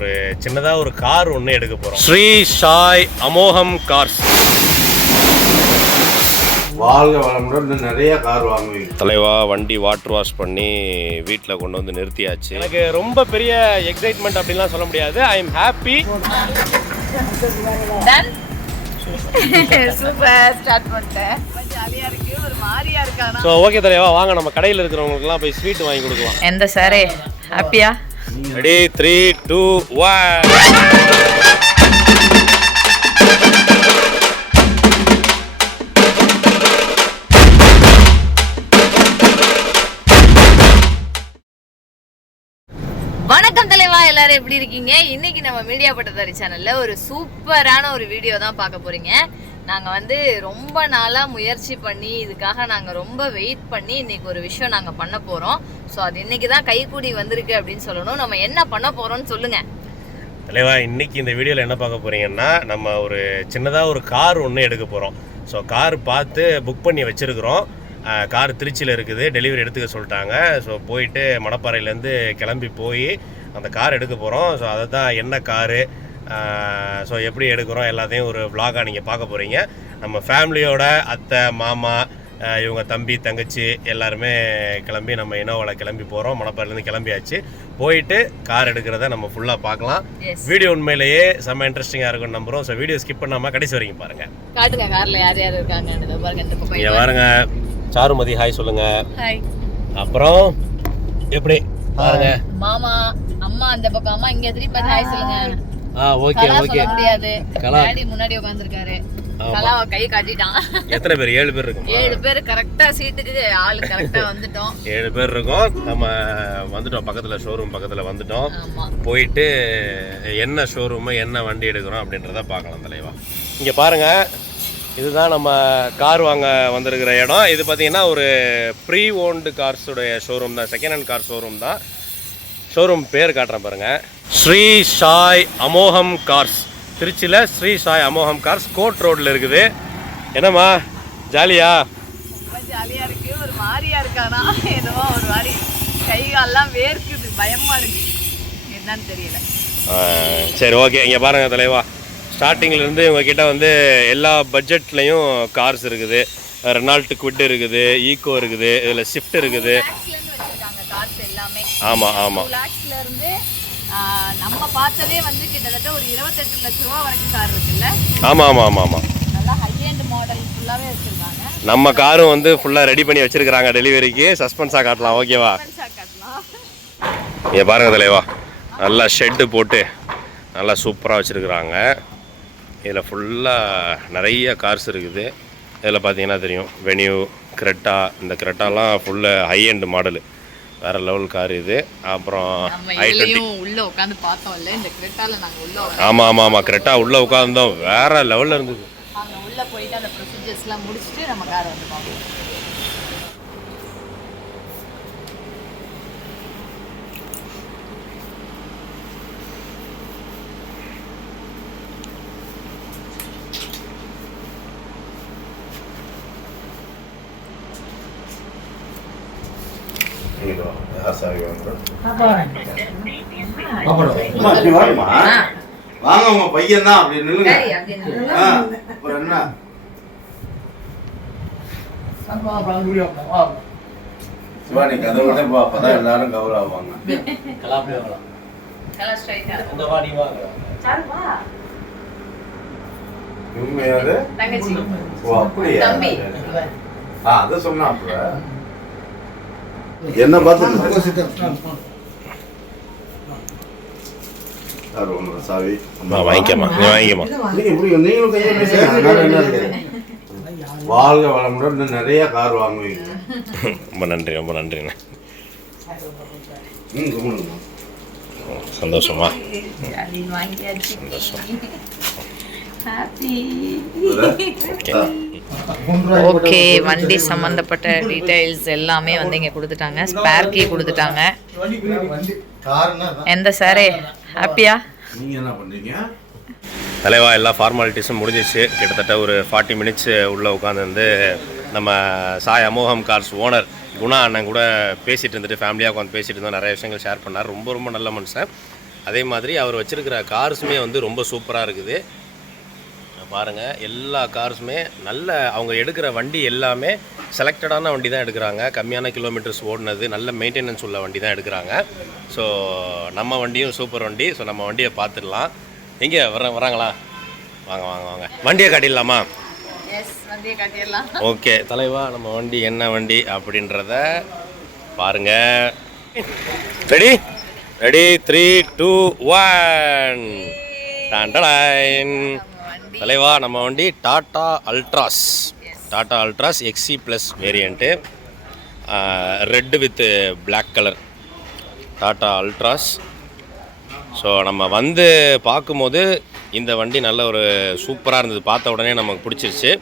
ஒரு சின்னதாக ஒரு கார் ஒன்று எடுக்க போகிறோம். ஸ்ரீ சாய் அமோகம் கார்ஸ். வாழ்க வளமுடன். இன்னும் நிறைய கார் வாங்குவீங்க தலைவா. வண்டி வாட்டர் வாஷ் பண்ணி வீட்டில் கொண்டு வந்து நிறுத்தியாச்சு. எனக்கு ரொம்ப பெரிய எக்ஸைட்மெண்ட் அப்படின்லாம் சொல்ல முடியாது. I am happy. Super start பண்ணிட்டேன். ஜாலியா இருக்கு, ஒரு மாதிரியா இருக்கானா. ஸோ ஓகே தலைவா, வாங்க நம்ம கடையில் இருக்கிறவங்களுக்குலாம் போய் ஸ்வீட் வாங்கி கொடுக்கலாம். எந்த சாரே ஹாப்பியா? ரெடி 3 2 1. வணக்கம் தலைவா, எல்லாரும் எப்படி இருக்கீங்க? இன்னைக்கு நம்ம மீடியா பட்டதாரி சேனல்ல ஒரு சூப்பரான ஒரு வீடியோ தான் பார்க்க போறீங்க. நாங்க வந்து ரொம்ப நாளா முயற்சி பண்ணி இதுக்காக நாங்க ரொம்ப வெயிட் பண்ணி இன்னைக்கு ஒரு விஷயம் நாங்க பண்ண போறோம். ஸோ அது இன்னைக்கு தான் கைக்கூடி வந்திருக்கு அப்படின்னு சொல்லணும். நம்ம என்ன பண்ண போறோம்னு சொல்லுங்க தலைவா. இன்னைக்கு இந்த வீடியோவில் என்ன பார்க்க போறீங்கன்னா, நம்ம ஒரு சின்னதாக ஒரு கார் ஒன்று எடுக்க போகிறோம். ஸோ கார் பார்த்து புக் பண்ணி வச்சுருக்குறோம். கார் திருச்சியில் இருக்குது, டெலிவரி எடுத்துக்க சொல்லிட்டாங்க. ஸோ போயிட்டு மணப்பாறையிலேருந்து கிளம்பி போய் அந்த கார் எடுக்க போகிறோம். ஸோ அதை தான் என்ன காரு, ஸோ எப்படி எடுக்கிறோம் எல்லாத்தையும் ஒரு vlog-ஆ நீங்கள் பார்க்க போகிறீங்க. நம்ம ஃபேமிலியோட அத்தை மாமா இவங்க தம்பி தங்கச்சி எல்லாருமே கிளம்பி நம்ம இனோவாவில் கிளம்பி போகிறோம். மணப்பாறையிலேருந்து கிளம்பியாச்சு. போயிட்டு கார் எடுக்கிறத நம்ம ஃபுல்லாக பார்க்கலாம். வீடியோ உண்மையிலேயே செம்ம இன்ட்ரெஸ்டிங்காக இருக்கும்னு நம்புகிறோம். ஸோ வீடியோ ஸ்கிப் பண்ணாமல் கடைசி வரைக்கும் பாருங்கள். காட்டுங்க கார்ல யார் யார் இருக்காங்க பாருங்க. இங்கே பாருங்க, சாருமதி ஹாய் சொல்லுங்க. ஹாய். அப்புறம் எப்படி பாருங்க மாமா அம்மா அந்த பக்கம், அம்மா இங்க திருப்பி பார்த்து ஹாய் சொல்லுங்க. Okay okay. சொல்ல முடியாது, கலா டாடி முன்னாடி உட்கார்ந்திருக்காரு. கலாவ கை காட்டிட்டான். எத்தனை பேர்? 7 பேர் இருக்கும். 7 பேர் கரெக்டா சீட்டுக்கு ஆளு கரெக்டா வந்துட்டோம். 7 பேர் இருக்கோம். நம்ம வந்துட்டோம், பக்கத்துல ஷோரூம் பக்கத்துல வந்துட்டோம். ஆமா, போயிட்டு என்ன ஷோரூம் என்ன வண்டி எடுக்கிறோம் அப்படின்றத பார்க்கலாம் தலைவா. இங்க பாருங்க, இதுதான் நம்ம கார் வாங்க வந்திருக்கிற இடம். இது பார்த்தீங்கன்னா ஒரு ப்ரீ ஓன்டு கார்ஸுடைய ஷோரூம் தான், செகண்ட் ஹேண்ட் கார் ஷோரூம் தான். ஷோரூம் பேர் காட்டுறேன் பாருங்க, ஸ்ரீ சாய் அமோகம் கார்ஸ். திருச்சியில் ஸ்ரீ சாய் அமோகம் கார்ஸ் கோட் ரோட்டில் இருக்குது. என்னம்மா ஜாலியா? ரொம்ப ஜாலியா இருக்கு, ஒரு மாதிரியா இருக்கானா. என்னவோ ஒரு மாதிரி கை கால்லாம் வேர்க்குது, பயமா இருக்கு, என்னன்னு தெரியல. சரி ஓகே. இங்கே பாருங்கள் தலைவா, ஸ்டார்டிங்லேருந்து உங்ககிட்ட வந்து எல்லா பட்ஜெட்லேயும் கார்ஸ் இருக்குது. ரெனால்ட் குவிட் இருக்குது, ஈக்கோ இருக்குது, இதில் ஷிஃப்ட் இருக்குது. ஆமாம் ஆமாம். 2 lakhsல இருந்து நம்ம பார்த்ததே வந்து கிட்டத்தட்ட ஒரு 28 லட்ச ரூபா வரைக்கும் கார் இருக்குல்ல. ஆமாம் ஆமாம் ஆமாம் ஆமாம். நல்லா ஹை எண்ட் மாடல் ஃபுல்லாகவே வச்சுருக்காங்க. நம்ம காரும் வந்து ஃபுல்லாக ரெடி பண்ணி வச்சுருக்கிறாங்க டெலிவரிக்கு. சஸ்பென்ஸாக காட்டலாம், ஓகேவா? இங்கே பாருங்கள் தலைவா, நல்லா ஷெட்டு போட்டு நல்லா சூப்பராக வச்சுருக்குறாங்க. இதில் ஃபுல்லாக நிறைய கார்ஸ் இருக்குது. இதில் பார்த்தீங்கன்னா தெரியும், வெனியூ, கிரெட்டா. இந்த கிரெட்டாலாம் ஃபுல்லு ஹை எண்ட் மாடலு, வேறு லெவல் கார் இது. அப்புறம் உள்ளே உட்காந்து பார்த்தோம்ல இந்த கிரெட்டால, நாங்கள் உள்ள ஆமாம் ஆமாம் ஆமாம், கிரெட்டா உள்ளே உட்காந்துருந்தோம், வேறு லெவலில் இருந்தது. நாங்கள் உள்ளே போயிட்டு அந்த ப்ரொசீஜர்ஸ்லாம் முடிச்சுட்டு நம்ம காரை வந்து பார்ப்போம். வாங்க, உங்க பையன் தான் அப்படி நில்லுங்க. அப்புறம் என்ன சிவானி கதை விட அப்பதான் எல்லாரும் கவர் ஆவாங்க. உண்மையாது? ஓ அப்படியா? அதை சொன்னா அப்புறம் என்ன பார்த்து சாவி வாங்கிக்கமா வாங்கிக்கமா. நீங்களும் வாழ்க வளமுடன். இன்னும் நிறைய கார் வாங்குவீங்க. ரொம்ப நன்றி, ரொம்ப நன்றிண்ணே. சந்தோஷமா? ஓகே, வண்டி சம்பந்தப்பட்ட டீடைல்ஸ் எல்லாமே வந்து இங்க கொடுத்துட்டாங்க. ஸ்பேர் கீ கொடுத்துட்டாங்க. எந்த சாரே ஹாப்பியா? நீங்க என்ன பண்றீங்க தலைவா? எல்லா ஃபார்மாலிட்டிஸும் முடிஞ்சிச்சு. கிட்டத்தட்ட ஒரு 40 மினிட்ஸ் உள்ளே உட்காந்துருந்து நம்ம சாய் அமோகம் கார்ஸ் ஓனர் குணா அண்ணன் கூட பேசிகிட்டு இருந்துட்டு ஃபேமிலியாக உட்காந்து பேசிகிட்டு இருந்தோம். நிறைய விஷயங்கள் ஷேர் பண்ணார். ரொம்ப ரொம்ப நல்ல மனுஷன். அதே மாதிரி அவர் வச்சுருக்கிற கார்ஸுமே வந்து ரொம்ப சூப்பராக இருக்குது. பாருங்கள், எல்லா கார்ஸுமே நல்ல, அவங்க எடுக்கிற வண்டி எல்லாமே செலக்டடான வண்டி தான் எடுக்கிறாங்க. கம்மியான கிலோமீட்டர்ஸ் ஓடினது, நல்ல மெயின்டெனன்ஸ் உள்ள வண்டி தான் எடுக்கிறாங்க. ஸோ நம்ம வண்டியும் சூப்பர் வண்டி. ஸோ நம்ம வண்டியை பார்த்துடலாம். எங்கே வராங்களா? வாங்க வாங்க வாங்க, வண்டியை காட்டிடலாமா? வண்டியை காட்டிடலாம். ஓகே தலைவா, நம்ம வண்டி என்ன வண்டி அப்படின்றத பாருங்க. ரெடி ரெடி 3 2 1 டான்டலைன். தலைவா, நம்ம வண்டி Tata Altroz XC plus variant, red with black colour Tata Altroz. So நம்ம வந்து பார்க்கும்போது இந்த வண்டி நல்ல ஒரு சூப்பராக இருந்தது. பார்த்த உடனே நமக்கு பிடிச்சிருச்சு.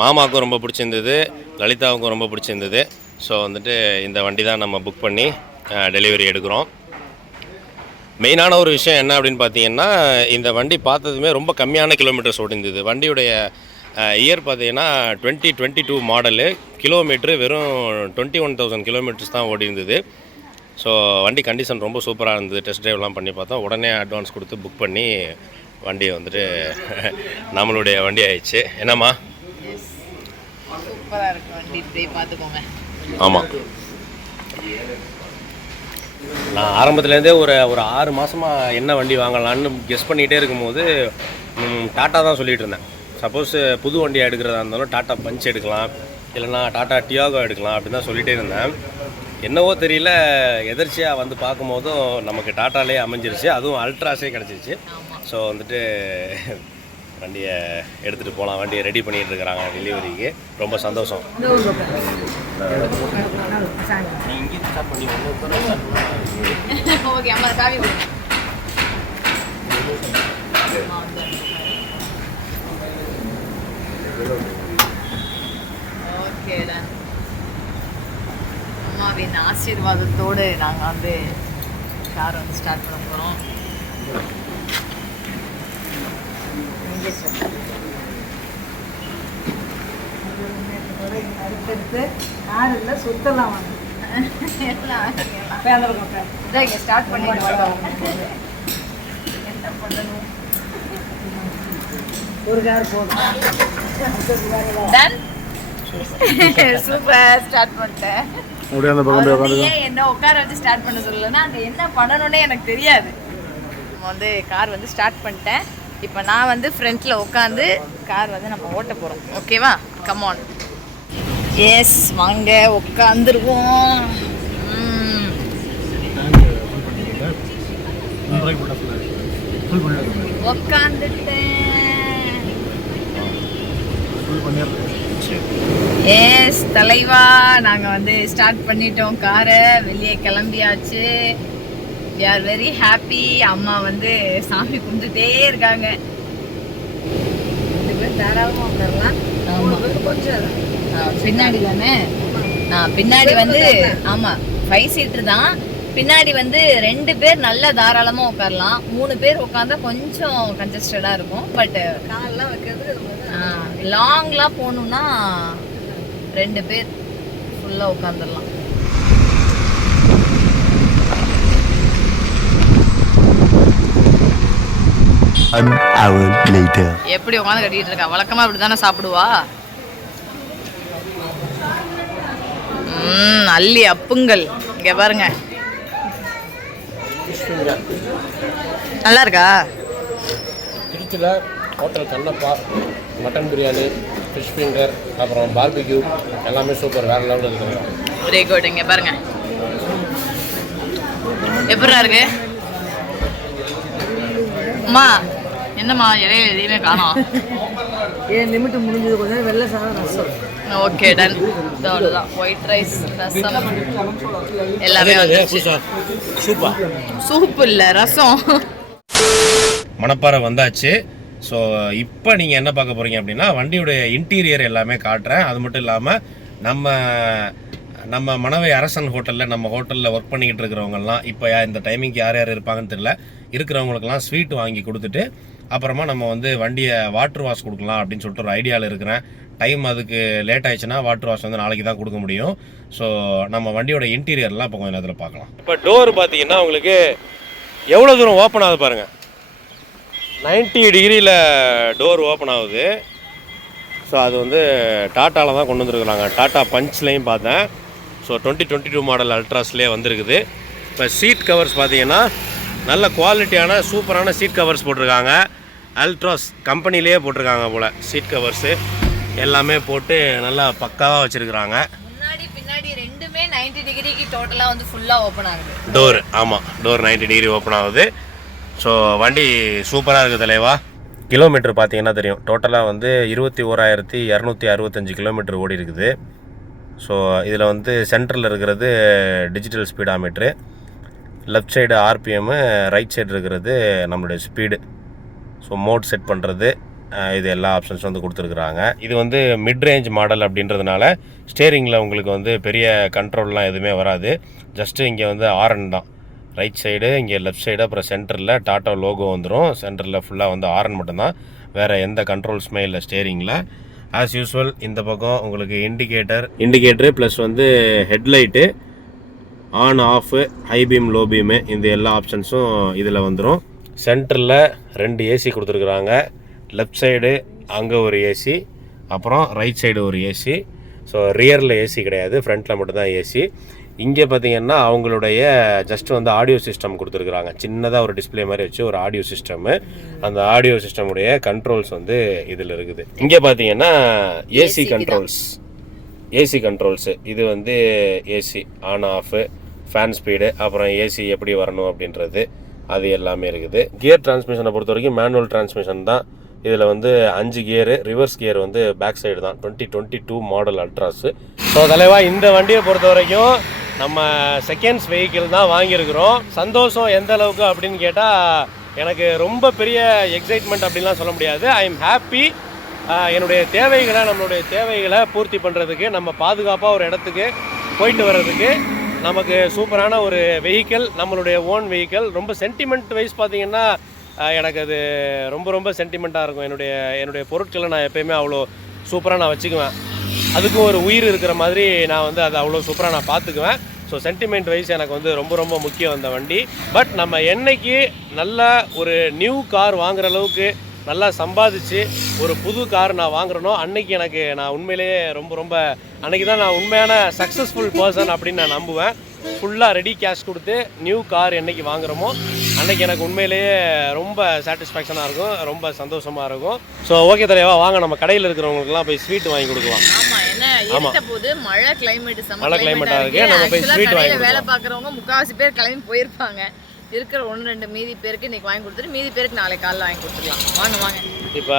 மாமாவுக்கும் ரொம்ப பிடிச்சிருந்தது, லலிதாவுக்கும் ரொம்ப பிடிச்சிருந்தது. ஸோ வந்துட்டு இந்த வண்டி தான் நம்ம புக் பண்ணி டெலிவரி எடுக்கிறோம். மெயினான ஒரு விஷயம் என்ன அப்படின்னு பார்த்தீங்கன்னா, இந்த வண்டி பார்த்ததுமே ரொம்ப கம்மியான கிலோமீட்டர்ஸ் ஓடிந்தது. வண்டியுடைய இயர் பார்த்தீங்கன்னா 2022 மாடலு. கிலோமீட்ரு வெறும் 21,000 கிலோமீட்டர்ஸ் தான் ஓடி இருந்தது. ஸோ வண்டி கண்டிஷன் ரொம்ப சூப்பராக இருந்தது. டெஸ்ட் ட்ரைவ்லாம் பண்ணி பார்த்தோம். உடனே அட்வான்ஸ் கொடுத்து புக் பண்ணி வண்டியை வந்துட்டு நம்மளுடைய வண்டி ஆயிடுச்சு. என்னம்மா? சூப்பராக இருக்கு வண்டி, இப்படி பார்த்துக்கோங்க. ஆமாம், நான் ஆரம்பத்துலேருந்தே ஒரு 6 மாதமாக என்ன வண்டி வாங்கலான்னு கெஸ் பண்ணிகிட்டே இருக்கும்போது டாட்டா தான் சொல்லிகிட்டு இருந்தேன். சப்போஸ் புது வண்டியாக எடுக்கிறதா இருந்தாலும் டாட்டா பஞ்ச் எடுக்கலாம், இல்லைனா டாட்டா டியாகோ எடுக்கலாம் அப்படின்னு தான் சொல்லிகிட்டே இருந்தேன். என்னவோ தெரியல, எதிர்ச்சியாக வந்து பார்க்கும்போதும் நமக்கு டாட்டாலே அமைஞ்சிருச்சு. அதுவும் அல்ட்ராஸே கிடச்சிருச்சு. ஸோ வந்துட்டு வண்டியை எடுத்துகிட்டு போகலாம். வண்டியை ரெடி பண்ணிகிட்டு இருக்கிறாங்க டெலிவரிக்கு. ரொம்ப சந்தோஷம். ஓகே அம்மா, சாவி ஓகேடா. அம்மாவின் ஆசீர்வாதத்தோடு நாங்கள் வந்து கார் வந்து ஸ்டார்ட் பண்ண போகிறோம். அடுத்தடுத்து கார் இல்லை சுத்தலாம் வந்து இதான் இங்கே ஸ்டார்ட் பண்ணிட்டு வரோம். என்ன பண்ணணும்? ஒரு கார் போதும். டன். சூப்பர், ஸ்டார்ட் பண்ணிட்டேன். ஏன் என்ன உட்கார வச்சு ஸ்டார்ட் பண்ண சொல்லலைன்னா அங்கே என்ன பண்ணணும்னே எனக்கு தெரியாது. நம்ம வந்து கார் வந்து ஸ்டார்ட் பண்ணிட்டேன். இப்போ நான் வந்து ஃப்ரண்ட்டில் உட்காந்து கார் வந்து நம்ம ஓட்ட போகிறோம். ஓகேவா? கமான். எஸ், வாங்க உட்காந்துருவோம். உட்காந்துட்டேன். எஸ் தலைவா, நாங்கள் வந்து ஸ்டார்ட் பண்ணிட்டோம் காரை. வெளியே கிளம்பியாச்சு. We are very happy. அம்மா வந்து சாமி கும்பிட்டுட்டே இருக்காங்க. தாராளமாக உட்காரலாம். கொஞ்சம் பின்னாடி தானே? பின்னாடி வந்து ஆமாம் 5 சீட்ரு தான். பின்னாடி வந்து 2 பேர் நல்லா தாராளமாக உட்காரலாம். 3 பேர் உட்காந்தா கொஞ்சம் கன்ஜஸ்டடாக இருக்கும். பட் காலெலாம் வைக்கிறது லாங்லாம் போகணுன்னா 2 பேர் ஃபுல்லாக உட்காந்துடலாம். எப்படி உட்காந்து கட்டிட்டு இருக்கா? வழக்கமாக இப்படி தானே சாப்பிடுவா. அள்ளி அப்புங்கள் இங்கே பாருங்க. நல்லா இருக்கா? திருச்சியில் hotel Kannappa mutton biryani, fish finger, அப்புறம் பார்பிக்யூ எல்லாமே சூப்பர், வேறு லெவலில் இருக்குங்க. Very good. இங்கே பாருங்க எப்படா இருக்கு? அம்மா என்னம்மா இலையில எதையுமே காணோம். ஏன் லிமிட் முடிஞ்சது? கொஞ்சம் வெள்ளை சாதம், ரசம். Okay done. அவ்வளோதான். ஒயிட் ரைஸ், ரசம் எல்லாமே சூப்பர். சூப் இல்லை, ரசம். மணப்பாறை வந்தாச்சு. ஸோ இப்போ நீங்கள் என்ன பார்க்க போகிறீங்க அப்படின்னா, வண்டியுடைய இன்டீரியர் எல்லாமே காட்டுறேன். அது மட்டும் இல்லாமல் நம்ம மணவை அரசன் ஹோட்டலில், நம்ம ஹோட்டலில் ஒர்க் பண்ணிக்கிட்டு இருக்கிறவங்கலாம் இப்போ இந்த டைமிங்க்கு யார் யார் இருப்பாங்கன்னு தெரியல, இருக்கிறவங்களுக்கெல்லாம் ஸ்வீட் வாங்கி கொடுத்துட்டு அப்புறமா நம்ம வந்து வண்டியை வாட்டர் வாஷ் கொடுக்கலாம் அப்படின்னு சொல்லிட்டு ஒரு ஐடியாவில் இருக்கிறேன். டைம் அதுக்கு லேட் ஆயிடுச்சுன்னா வாட்டர் வாஷ் வந்து நாளைக்கு தான் கொடுக்க முடியும். ஸோ நம்ம வண்டியோட இன்டீரியர்லாம் இப்போ கொஞ்சம் நேரத்தில் பார்க்கலாம். இப்போ டோர் பார்த்தீங்கன்னா உங்களுக்கு எவ்வளோ தூரம் ஓப்பன் ஆகுது பாருங்கள். 90 டிகிரியில் டோர் ஓப்பன் ஆகுது. ஸோ அது வந்து டாட்டாவில் தான் கொண்டு வந்துருக்குறாங்க. டாட்டா பஞ்ச்லேயும் பார்த்தேன். ஸோ 2022 மாடல் அல்ட்ராஸ்லேயே வந்திருக்குது. இப்போ சீட் கவர்ஸ் பார்த்தீங்கன்னா நல்ல குவாலிட்டியான சூப்பரான சீட் கவர்ஸ் போட்டிருக்காங்க. அல்ட்ராஸ் கம்பெனிலேயே போட்டிருக்காங்க போல் சீட் கவர்ஸு எல்லாமே போட்டு நல்லா பக்காவாக வச்சுருக்குறாங்க. முன்னாடி பின்னாடி ரெண்டுமே 90 டிகிரிக்கு டோட்டலாக வந்து ஃபுல்லாக ஓப்பன் ஆகுது டோர். ஆமாம், டோர் 90 டிகிரி ஓப்பன் ஆகுது. ஸோ வண்டி சூப்பராக இருக்குது தலைவா. கிலோமீட்டர் பார்த்தீங்கன்னா தெரியும். டோட்டலாக வந்து 21,265 கிலோமீட்டர் ஓடி இருக்குது. ஸோ இதில் வந்து சென்டரில் இருக்கிறது digital speedometer, left side RPM, right side இருக்கிறது நம்மளுடைய ஸ்பீடு. ஸோ மோட் செட் பண்ணுறது, இது எல்லா ஆப்ஷன்ஸும் வந்து கொடுத்துருக்குறாங்க. இது வந்து மிட் ரேஞ்ச் மாடல் அப்படின்றதுனால ஸ்டேரிங்கில் உங்களுக்கு வந்து பெரிய கண்ட்ரோல்லாம் எதுவுமே வராது. ஜஸ்ட்டு இங்கே வந்து ஆர்என் தான். ரைட் சைடு, இங்கே லெஃப்ட் சைடு, அப்புறம் சென்டரில் டாட்டா லோகோ வந்துடும். சென்டரில் ஃபுல்லாக வந்து ஆர்என் மட்டும்தான், வேறு எந்த கண்ட்ரோல்ஸுமே இல்லை ஸ்டேரிங்கில். ஆஸ் யூஸ்வல் இந்த பக்கம் உங்களுக்கு இண்டிகேட்டரு ப்ளஸ் வந்து headlight, on off, high beam low beam, இந்த எல்லா ஆப்ஷன்ஸும் இதில் வந்துடும். சென்டரில் 2 ஏசி கொடுத்துருக்குறாங்க. லெஃப்ட் சைடு அங்கே ஒரு ஏசி, அப்புறம் ரைட் சைடு ஒரு ஏசி. ஸோ ரியரில் ஏசி கிடையாது, ஃப்ரண்ட்டில் மட்டும்தான் ஏசி. இங்கே பார்த்தீங்கன்னா அவங்களுடைய ஜஸ்ட் வந்து ஆடியோ சிஸ்டம் கொடுத்துருக்குறாங்க. சின்னதாக ஒரு டிஸ்பிளே மாதிரி வச்சு ஒரு ஆடியோ சிஸ்டமு. அந்த ஆடியோ சிஸ்டமுடைய கண்ட்ரோல்ஸ் வந்து இதில் இருக்குது. இங்கே பார்த்தீங்கன்னா ஏசி கண்ட்ரோல்ஸு. இது வந்து AC on off, fan speed, அப்புறம் ஏசி எப்படி வரணும் அப்படின்றது அது எல்லாமே இருக்குது. கியர் டிரான்ஸ்மிஷனை பொறுத்த வரைக்கும் மேனுவல் டிரான்ஸ்மிஷன் தான். இதில் வந்து 5 கியரு, ரிவர்ஸ் கியர் வந்து பேக் சைடு தான். 2022 மாடல் அல்ட்ராஸு. ஸோ தலைவா இந்த வண்டியை பொறுத்த வரைக்கும் நம்ம செகண்ட்ஸ் வெஹிக்கிள் தான் வாங்கியிருக்கிறோம். சந்தோஷம் எந்த அளவுக்கு அப்படின்னு கேட்டால் எனக்கு ரொம்ப பெரிய எக்ஸைட்மெண்ட் அப்படின்லாம் சொல்ல முடியாது. I am happy. என்னுடைய நம்மளுடைய தேவைகளை பூர்த்தி பண்ணுறதுக்கு, நம்ம பாதுகாப்பாக ஒரு இடத்துக்கு போயிட்டு வர்றதுக்கு நமக்கு சூப்பரான ஒரு வெஹிக்கிள், நம்மளுடைய ஓன் வெஹிக்கிள். ரொம்ப சென்டிமெண்ட் வைஸ் பார்த்திங்கன்னா எனக்கு அது ரொம்ப சென்டிமெண்ட்டாக இருக்கும். என்னுடைய பொருட்களை நான் எப்போயுமே அவ்வளோ சூப்பராக நான் வச்சுக்குவேன். அதுக்கும் ஒரு உயிர் இருக்கிற மாதிரி நான் வந்து அதை அவ்வளோ சூப்பராக நான் பார்த்துக்குவேன். ஸோ சென்டிமெண்ட் வைஸ் எனக்கு வந்து ரொம்ப முக்கியம் அந்த வண்டி. பட் நம்ம என்னைக்கு நல்ல ஒரு நியூ கார் வாங்குற அளவுக்கு நல்லா சம்பாதிச்சு ஒரு புது கார் நான் வாங்குறேனோ அன்னைக்கு எனக்கு நான் உண்மையிலேயே ரொம்ப அன்றைக்கி தான் நான் உண்மையான சக்ஸஸ்ஃபுல் பர்சன் அப்படின்னு நான் நம்புவேன். ஃபுல்லாக ரெடி கேஷ் கொடுத்து நியூ கார் என்றைக்கு வாங்குகிறோமோ அன்றைக்கி எனக்கு உண்மையிலேயே ரொம்ப சாட்டிஸ்ஃபேக்ஷனாக இருக்கும், ரொம்ப சந்தோஷமாக இருக்கும். ஸோ ஓகே தலைவா, வாங்க நம்ம கடையில் இருக்கிறவங்களுக்குலாம் போய் ஸ்வீட் வாங்கி கொடுக்கலாம். மழை கிளைமேட்டாக இருக்குது, நம்ம போய் ஸ்வீட் வாங்கி வேலை பார்க்குறவங்க முக்கால்வாசி பேர் கிளம்பி போயிருப்பாங்க. இருக்கிற 1-2 மீதி பேருக்கு இன்றைக்கி வாங்கி கொடுத்துட்டு மீதி பேருக்கு நாளைக்கு காலையில் வாங்கி கொடுத்துக்கலாம். வாங்க. இப்போ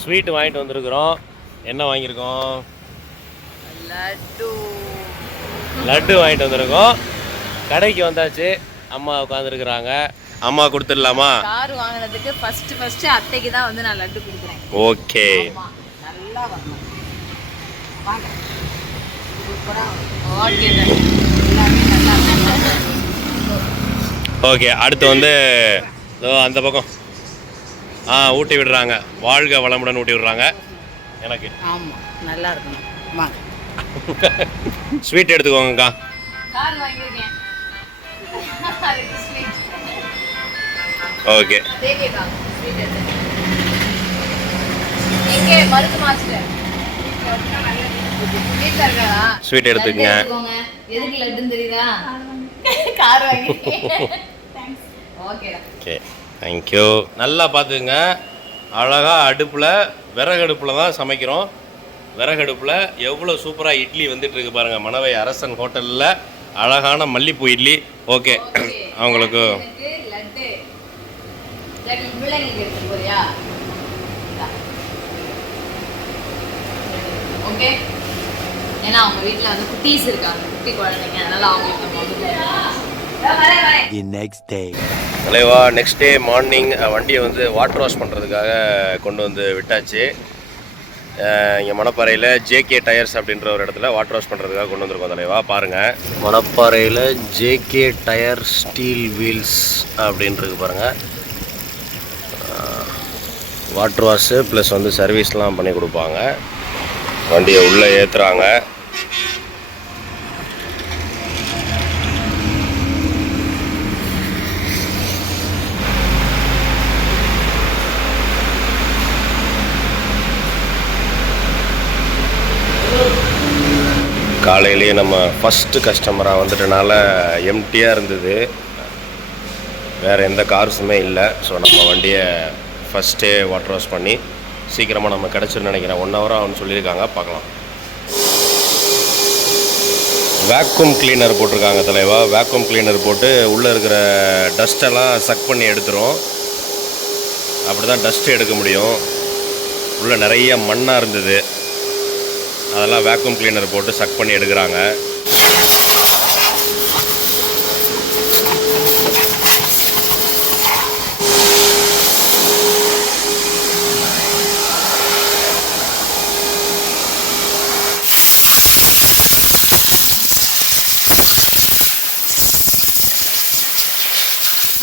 ஸ்வீட் வாங்கிட்டு வந்திருக்கிறோம். என்ன வாங்கியிருக்கோம்? லட்டு வாங்கிட்டு வந்திருக்கோம். கடைக்கு வந்தாச்சு, அம்மா உட்காந்துருக்குறாங்க. அம்மா கொடுத்துடலாமா? கார் வாங்கினதுக்கு ஃபர்ஸ்ட் அத்தைக்கு தான் வந்து நான் லட்டு கொடுக்குறேன். ஓகே, நல்லா வரணும். வாங்க. ஓகே, அடுத்து வந்து அந்த பக்கம் ஊட்டி விடுறாங்க. வாழ்க வளமுடன் ஊட்டி விடுறாங்க எனக்கு. ஆமாம், நல்லா இருக்கணும். வாங்க. ஸ்வீட் எடுத்துக்கோங்கக்கா. கார் வாங்கியிருக்கேன். ஓகே. தேவியக்கா ஸ்வீட் எடுத்து. எங்கே மருந்து மாஸ்டர்? வீட்ல இருக்கா? ஸ்வீட் எடுத்துக்கங்க. எதுக்கு லட்டுன்னு தெரியுதா? கார் வாங்கியிருக்கேன். ஓகே. Okay, thank you. நல்லா பார்த்துக்குங்க. அழகாக அடுப்பில், விறகடுப்பில் தான் சமைக்கிறோம். விறகடுப்பில் எவ்வளோ சூப்பராக இட்லி வந்துட்டுருக்கு பாருங்கள். மணவை அரசன் ஹோட்டலில் அழகான மல்லிப்பூ இட்லி. ஓகே, அவங்களுக்கு ஓகே. ஏன்னா அவங்க வீட்டில் வந்து குட்டீஸ் இருக்காங்க, குட்டி குழந்தைங்க, அதனால அவங்களுக்கு தலைவா நெக்ஸ்ட் டே மார்னிங் வண்டியை வந்து வாட்டர் வாஷ் பண்ணுறதுக்காக கொண்டு வந்து விட்டாச்சு. இங்கே மணப்பாறையில் ஜேகே டயர்ஸ் அப்படின்ற ஒரு இடத்துல வாட்டர் வாஷ் பண்ணுறதுக்காக கொண்டு வந்திருக்கோம் தலைவா. பாருங்கள், மணப்பாறையில் ஜேகே டயர் ஸ்டீல் வீல்ஸ் அப்படின்றது பாருங்கள். வாட்டர் வாஷு ப்ளஸ் வந்து சர்வீஸ்லாம் பண்ணி கொடுப்பாங்க. வண்டியை உள்ளே ஏற்றுறாங்க. காலையிலேயே நம்ம ஃபஸ்ட்டு கஸ்டமராக வந்துட்டனால எம்டியாக இருந்தது, வேறு எந்த கார்ஸுமே இல்லை. ஸோ நம்ம வண்டியை ஃபஸ்ட்டே வாட்டர் வாஷ் பண்ணி சீக்கிரமாக நம்ம கிடச்சிருன்னு நினைக்கிறேன். 1 hour ஆகும்னு சொல்லியிருக்காங்க, பார்க்கலாம். வேக்யூம் கிளீனர் போட்டிருக்காங்க தலைவா. வேக்யூம் கிளீனர் போட்டு உள்ளே இருக்கிற டஸ்ட்டெல்லாம் சக் பண்ணி எடுத்துரும். அப்படி தான் டஸ்ட்டு எடுக்க முடியும். உள்ளே நிறைய மண்ணாக இருந்தது, அதெல்லாம் வேக்யூம் கிளீனர் போட்டு சக் பண்ணி எடுக்கிறாங்க.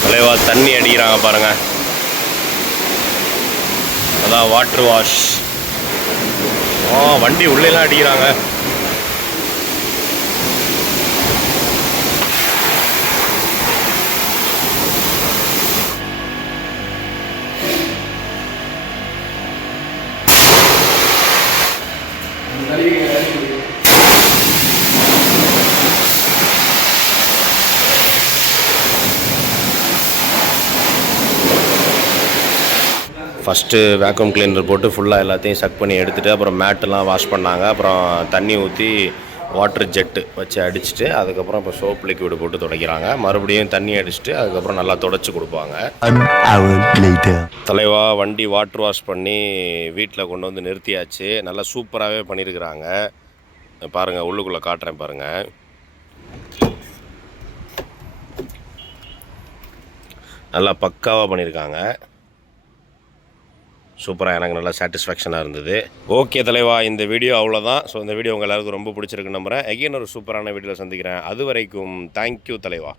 தலைவா தண்ணி அடிக்கிறாங்க பாருங்க, அதான் வாட்டர் வாஷ். வண்டி உள்ளேலாம் அடிக்கிறாங்க. ஃபஸ்ட்டு வேக்யூம் கிளீனர் போட்டு ஃபுல்லாக எல்லாத்தையும் சக் பண்ணி எடுத்துகிட்டு அப்புறம் மேட்டெல்லாம் வாஷ் பண்ணாங்க. அப்புறம் தண்ணி ஊற்றி வாட்டர் ஜெட்டு வச்சு அடிச்சுட்டு அதுக்கப்புறம் இப்போ சோப் லிக்விடு போட்டு துடைக்கிறாங்க. மறுபடியும் தண்ணி அடிச்சுட்டு அதுக்கப்புறம் நல்லா துடைச்சி கொடுப்பாங்க. தலைவா வண்டி வாட்டர் வாஷ் பண்ணி வீட்டில் கொண்டு வந்து நிறுத்தியாச்சு. நல்லா சூப்பராகவே பண்ணியிருக்கிறாங்க. பாருங்கள், உள்ளுக்குள்ளே காட்டுறேன் பாருங்கள். நல்லா பக்காவாக பண்ணியிருக்காங்க. சூப்பராக, எனக்கு நல்லா சாட்டிஸ்ஃபேக்ஷனாக இருந்தது. ஓகே தலைவா, இந்த வீடியோ அவ்வளோதான். ஸோ இந்த வீடியோ உங்கள் எல்லாருக்கும் ரொம்ப பிடிச்சிருக்குன்னு நம்புகிறேன். எகைன் ஒரு சூப்பரான வீடியோவில் சந்திக்கிறேன். அது வரைக்கும் தேங்க்யூ தலைவா.